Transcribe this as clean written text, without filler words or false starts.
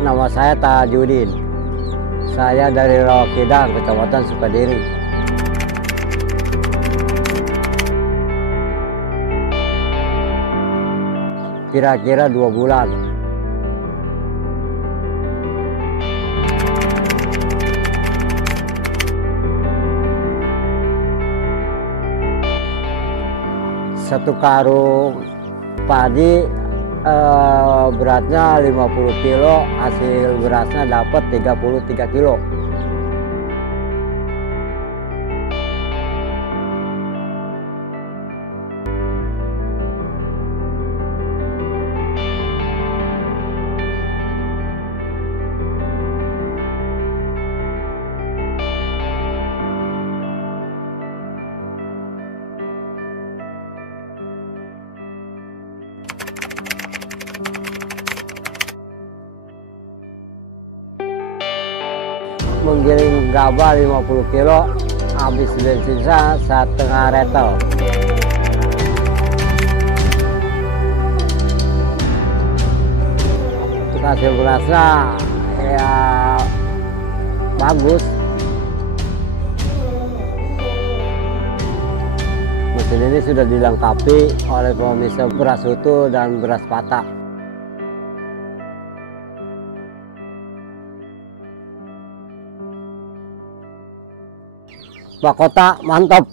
Nama saya Tajudin. Saya dari Rawakidang, Kecamatan Sukadiri. Kira-kira 2 bulan. Satu karung padi beratnya 50 kilo, hasil berasnya dapat 33 kilo. Menggiling gabah 50 kilo, habis bensinnya 1,5 retel. Untuk hasil berasnya ya bagus. Mesin ini sudah dilengkapi oleh pemisah beras utuh dan beras patah. Pak Kota, mantap.